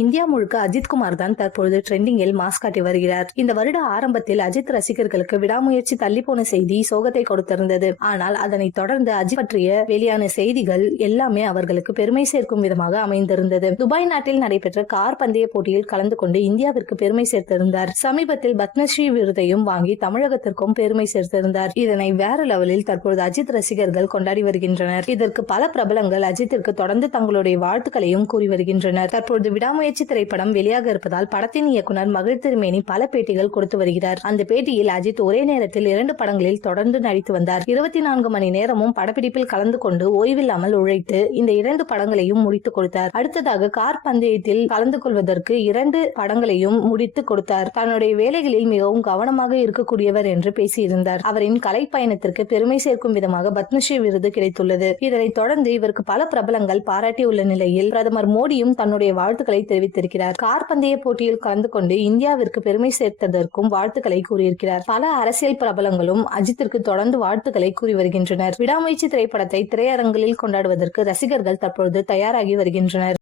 India முழுக்க அஜித் குமார் தான் தற்பொழுது ட்ரெண்டிங்கில் மாஸ் காட்டி வருகிறார். இந்த வருட ஆரம்பத்தில் அஜித் ரசிகர்களுக்கு விடாமுயற்சி தள்ளி போன செய்தி சோகத்தை கொடுத்திருந்தது. ஆனால் அதனை தொடர்ந்து அஜித் பற்றிய வெளியான செய்திகள் எல்லாமே அவர்களுக்கு பெருமை சேர்க்கும் விதமாக அமைந்திருந்தது. துபாய் நாட்டில் நடைபெற்ற கார் பந்தய போட்டியில் கலந்து கொண்டு இந்தியாவிற்கு பெருமை சேர்த்திருந்தார். சமீபத்தில் பத்மஸ்ரீ விருதையும் வாங்கி தமிழகத்திற்கும் பெருமை சேர்த்திருந்தார். இதனை வேற லெவலில் தற்பொழுது அஜித் ரசிகர்கள் கொண்டாடி வருகின்றனர். இதற்கு பல பிரபலங்கள் அஜித்திற்கு தொடர்ந்து தங்களுடைய வாழ்த்துக்களையும் கூறி வருகின்றனர். தற்பொழுது விடாமுயற்சி திரைப்படம் வெளியாக இருப்பதால் படத்தின் இயக்குனர் மகிழ் திருமேனி பல பேட்டிகள் கொடுத்து வருகிறார். அந்த பேட்டியில் அஜித் ஒரே நேரத்தில் 2 படங்களில் தொடர்ந்து நடித்து வந்தார். 24 மணி நேரமும் படப்பிடிப்பில் கலந்து கொண்டு ஓய்வில்லாமல் உழைத்து இந்த 2 படங்களையும் முடித்துக் கொடுத்தார். அடுத்ததாக கார் பந்தயத்தில் கலந்து கொள்வதற்கு 2 படங்களையும் முடித்து கொடுத்தார். தன்னுடைய வேலைகளில் மிகவும் கவனமாக இருக்கக்கூடியவர் என்று பேசியிருந்தார். அவரின் கலை பயணத்திற்கு பெருமை சேர்க்கும் விதமாக பத்மஸ்ரீ விருது கிடைத்துள்ளது. இதனைத் தொடர்ந்து இவருக்கு பல பிரபலங்கள் பாராட்டியுள்ள நிலையில் பிரதமர் மோடியும் தன்னுடைய வாழ்த்துக்களை தெரிவித்திருக்கிறார். கார் பந்தய போட்டியில் கலந்து கொண்டு இந்தியாவிற்கு பெருமை சேர்த்ததற்கும் வாழ்த்துக்களை கூறியிருக்கிறார். பல அரசியல் பிரபலங்களும் அஜித்திற்கு தொடர்ந்து வாழ்த்துக்களை கூறி வருகின்றனர். விடாமுயற்சி திரைப்படத்தை திரையரங்கில் கொண்டாடுவதற்கு ரசிகர்கள் தற்பொழுது தயாராகி வருகின்றனர்.